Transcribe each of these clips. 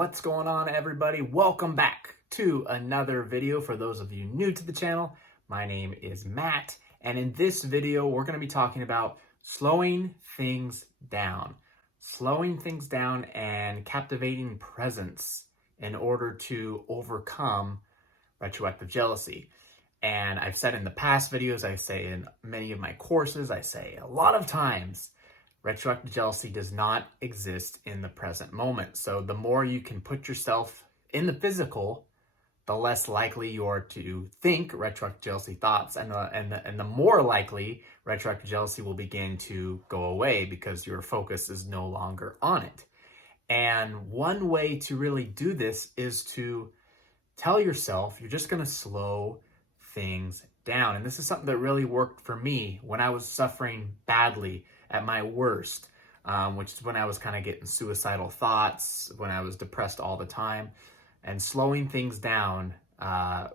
What's going on, everybody? Welcome back to another video. For those of you new to the channel, my name is Matt, and in this video we're going to be talking about slowing things down and captivating presence in order to overcome retroactive jealousy. And I've said in the past videos, I say in many of my courses, I say a lot of times, retroactive jealousy does not exist in the present moment. So the more you can put yourself in the physical, the less likely you are to think retroactive jealousy thoughts, and the more likely retroactive jealousy will begin to go away because your focus is no longer on it. And one way to really do this is to tell yourself you're just going to slow things down. And this is something that really worked for me when I was suffering badly at my worst, which is when I was kind of getting suicidal thoughts, when I was depressed all the time. And slowing things down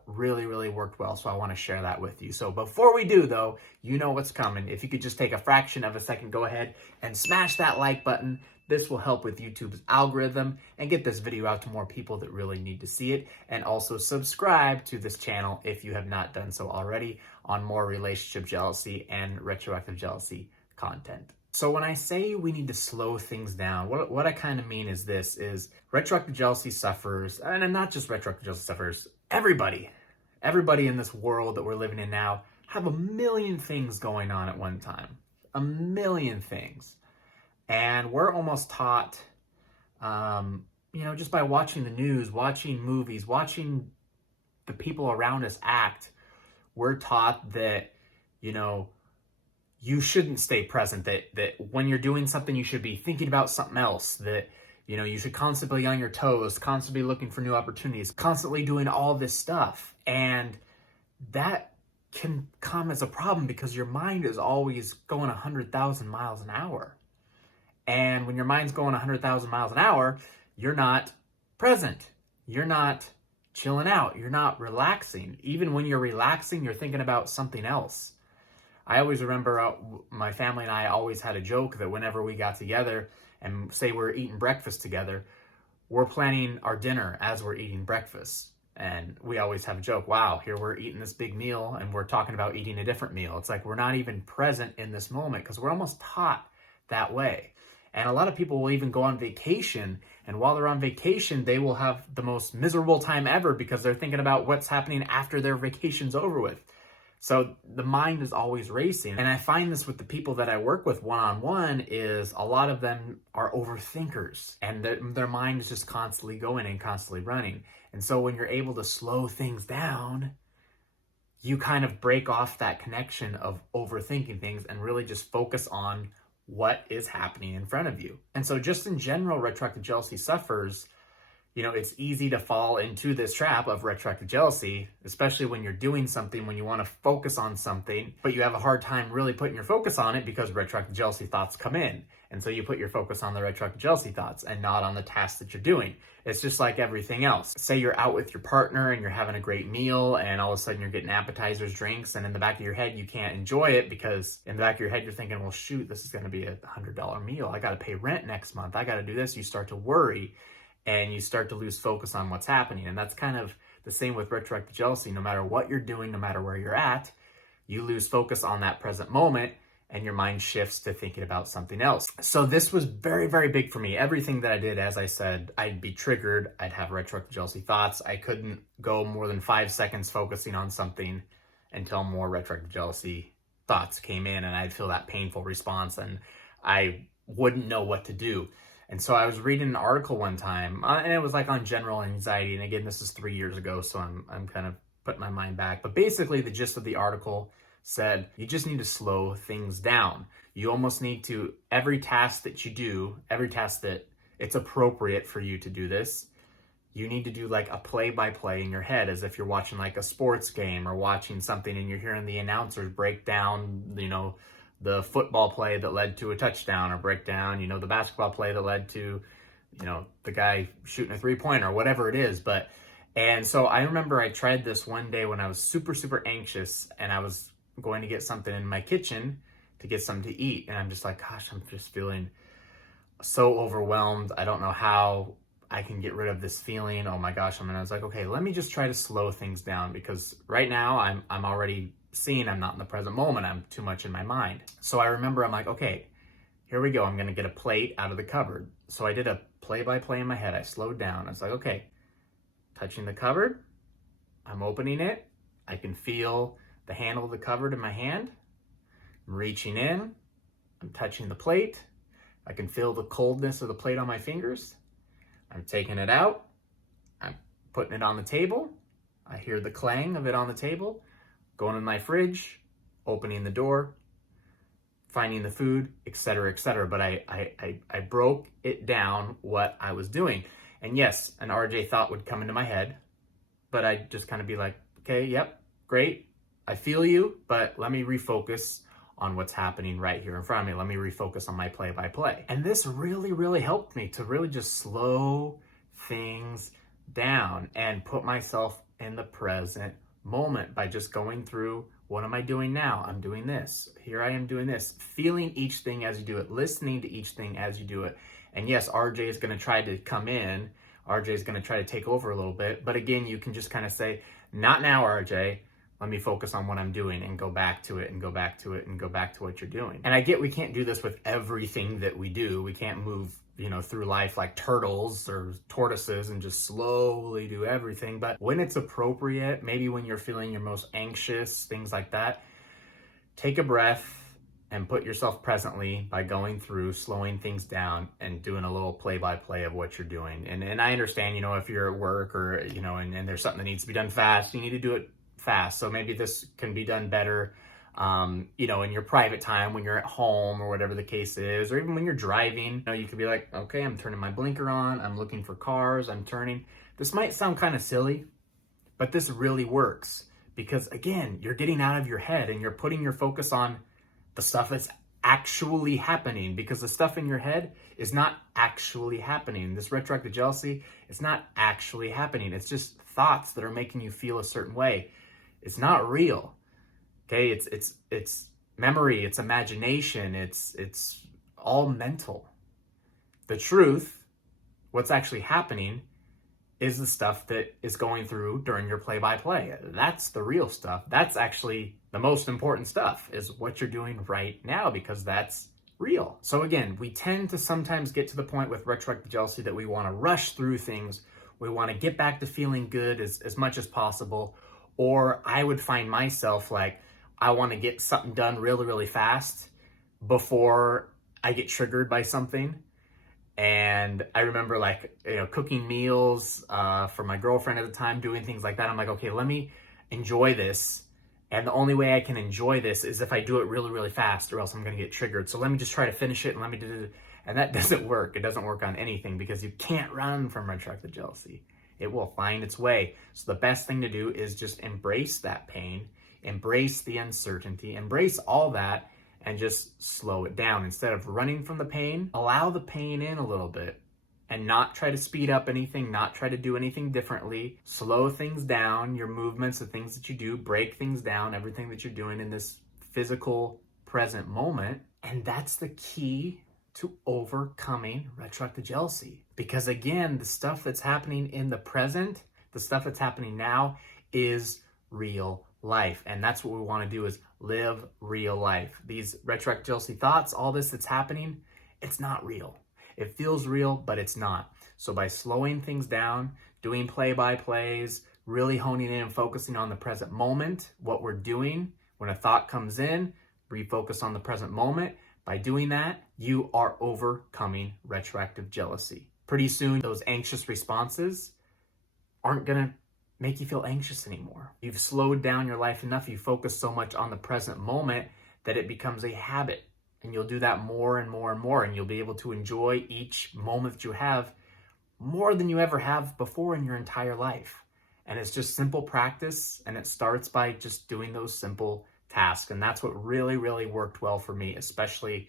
really worked well. So I want to share that with you. So before we do, though, you know what's coming. If you could just take a fraction of a second, go ahead and smash that like button. This will help with YouTube's algorithm and get this video out to more people that really need to see it. And also subscribe to this channel if you have not done so already on more relationship jealousy and retroactive jealousy content. So when I say we need to slow things down, what I kind of mean is this, is retroactive jealousy sufferers, and not just retroactive jealousy sufferers, everybody in this world that we're living in now have a million things going on at one time. A million things. And we're almost taught, just by watching the news, watching movies, watching the people around us act, we're taught that, you shouldn't stay present, that when you're doing something, you should be thinking about something else, that, you should constantly be on your toes, constantly looking for new opportunities, constantly doing all this stuff. And that can come as a problem because your mind is always going 100,000 miles an hour. And when your mind's going 100,000 miles an hour, you're not present. You're not chilling out. You're not relaxing. Even when you're relaxing, you're thinking about something else. I always remember my family and I always had a joke that whenever we got together and say we're eating breakfast together, we're planning our dinner as we're eating breakfast. And we always have a joke, wow, here we're eating this big meal and we're talking about eating a different meal. It's like we're not even present in this moment because we're almost taught that way. And a lot of people will even go on vacation, and while they're on vacation, they will have the most miserable time ever because they're thinking about what's happening after their vacation's over with. So the mind is always racing. And I find this with the people that I work with one-on-one is a lot of them are overthinkers, and their mind is just constantly going and constantly running. And so when you're able to slow things down, you kind of break off that connection of overthinking things and really just focus on what is happening in front of you. And so just in general, retroactive jealousy sufferers, it's easy to fall into this trap of retroactive jealousy, especially when you're doing something, when you want to focus on something, but you have a hard time really putting your focus on it because retroactive jealousy thoughts come in. And so you put your focus on the retroactive jealousy thoughts and not on the task that you're doing. It's just like everything else. Say you're out with your partner and you're having a great meal and all of a sudden you're getting appetizers, drinks, and in the back of your head, you can't enjoy it because in the back of your head, you're thinking, well, shoot, this is going to be a $100 meal. I got to pay rent next month. I got to do this. You start to worry and you start to lose focus on what's happening. And that's kind of the same with retroactive jealousy. No matter what you're doing, no matter where you're at, you lose focus on that present moment and your mind shifts to thinking about something else. So this was very big for me. Everything that I did, as I said, I'd be triggered. I'd have retroactive jealousy thoughts. I couldn't go more than 5 seconds focusing on something until more retroactive jealousy thoughts came in, and I'd feel that painful response and I wouldn't know what to do. And so I was reading an article one time, and it was like on general anxiety. And again, this is 3 years ago, so I'm kind of putting my mind back. But basically, the gist of the article said, you just need to slow things down. You almost need to, every task that you do, every task that it's appropriate for you to do this, you need to do like a play-by-play in your head, as if you're watching like a sports game or watching something and you're hearing the announcers break down, the football play that led to a touchdown, or break down, the basketball play that led to, the guy shooting a 3-pointer or whatever it is. And so I remember I tried this one day when I was super anxious and I was going to get something in my kitchen to get something to eat. And I'm just like, gosh, I'm just feeling so overwhelmed. I don't know how I can get rid of this feeling. Oh my gosh. I was like, okay, let me just try to slow things down, because right now I'm already seeing I'm not in the present moment. I'm too much in my mind. So I remember I'm like, okay, here we go. I'm going to get a plate out of the cupboard. So I did a play-by-play in my head. I slowed down. I was like, okay, touching the cupboard. I'm opening it. I can feel the handle of the cupboard in my hand. I'm reaching in. I'm touching the plate. I can feel the coldness of the plate on my fingers. I'm taking it out. I'm putting it on the table. I hear the clang of it on the table. Going in my fridge, opening the door, finding the food, etc., etc. But I broke it down what I was doing. And yes, an RJ thought would come into my head, but I'd just kind of be like, okay, yep, great. I feel you, but let me refocus on what's happening right here in front of me. Let me refocus on my play-by-play. And this really, really helped me to really just slow things down and put myself in the present moment by just going through, what am I doing now? I'm doing this. Here I am doing this. Feeling each thing as you do it, listening to each thing as you do it. And yes, RJ is going to try to come in. RJ is going to try to take over a little bit. But again, you can just kind of say, not now, RJ. Let me focus on what I'm doing, and go back to it and go back to it and go back to what you're doing. And I get we can't do this with everything that we do. We can't move, through life like turtles or tortoises and just slowly do everything. But when it's appropriate, maybe when you're feeling your most anxious, things like that, take a breath and put yourself presently by going through, slowing things down, and doing a little play-by-play of what you're doing. And I understand, if you're at work or, and there's something that needs to be done fast, you need to do it fast. So maybe this can be done better, in your private time when you're at home or whatever the case is, or even when you're driving. You could be like, okay, I'm turning my blinker on. I'm looking for cars. I'm turning. This might sound kind of silly, but this really works because, again, you're getting out of your head and you're putting your focus on the stuff that's actually happening, because the stuff in your head is not actually happening. This retroactive jealousy is not actually happening. It's just thoughts that are making you feel a certain way. It's not real. Okay, it's memory, it's imagination, it's all mental. The truth, what's actually happening, is the stuff that is going through during your play-by-play. That's the real stuff. That's actually the most important stuff, is what you're doing right now, because that's real. So again, we tend to sometimes get to the point with retroactive jealousy that we want to rush through things. We want to get back to feeling good as much as possible. Or I would find myself like, I want to get something done really, really fast before I get triggered by something. And I remember cooking meals for my girlfriend at the time, doing things like that. I'm like, okay, let me enjoy this. And the only way I can enjoy this is if I do it really, really fast, or else I'm going to get triggered. So let me just try to finish it, and let me do it. And that doesn't work. It doesn't work on anything, because you can't run from retroactive jealousy. It will find its way. So the best thing to do is just embrace that pain, embrace the uncertainty, embrace all that, and just slow it down. Instead of running from the pain, allow the pain in a little bit and not try to speed up anything, not try to do anything differently. Slow things down, your movements, the things that you do, break things down, everything that you're doing in this physical present moment. And that's the key to overcoming retroactive jealousy. Because again, the stuff that's happening in the present, the stuff that's happening now, is real life. And that's what we want to do, is live real life. These retroactive jealousy thoughts, all this that's happening, it's not real. It feels real, but it's not. So by slowing things down, doing play-by-plays, really honing in and focusing on the present moment, what we're doing, when a thought comes in, refocus on the present moment. By doing that, you are overcoming retroactive jealousy. Pretty soon, those anxious responses aren't going to make you feel anxious anymore. You've slowed down your life enough, you focus so much on the present moment that it becomes a habit. And you'll do that more and more and more, and you'll be able to enjoy each moment that you have more than you ever have before in your entire life. And it's just simple practice, and it starts by just doing those simple tasks. And that's what really, really worked well for me, especially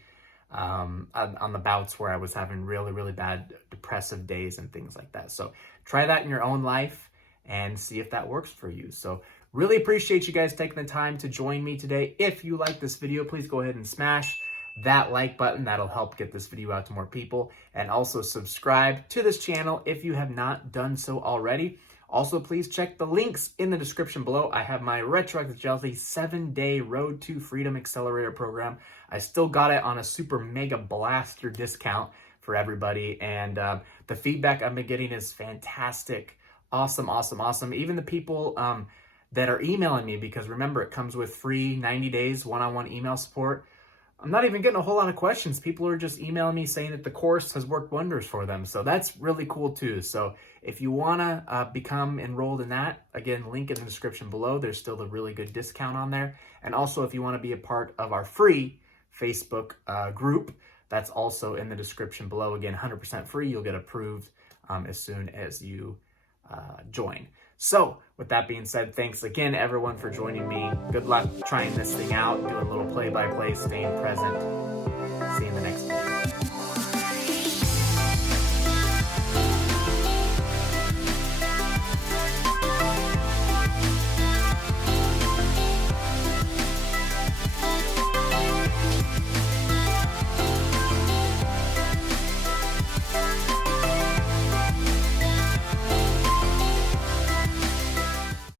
on the bouts where I was having really, really bad depressive days and things like that. So try that in your own life and see if that works for you. So really appreciate you guys taking the time to join me today. If you like this video, please go ahead and smash that like button. That'll help get this video out to more people. And also subscribe to this channel if you have not done so already. Also, please check the links in the description below. I have my Retroactive Jealousy 7-day Road to Freedom Accelerator program. I still got it on a super mega blaster discount for everybody. And the feedback I've been getting is fantastic. Awesome, awesome, awesome. Even the people that are emailing me, because remember, it comes with free 90 days one-on-one email support. I'm not even getting a whole lot of questions. People are just emailing me saying that the course has worked wonders for them. So that's really cool too. So if you want to become enrolled in that, again, link in the description below. There's still a really good discount on there. And also, if you want to be a part of our free Facebook group, that's also in the description below. Again, 100% free. You'll get approved as soon as you join. So with that being said, thanks again, everyone, for joining me. Good luck trying this thing out, doing a little play-by-play, staying present. See you in the next video.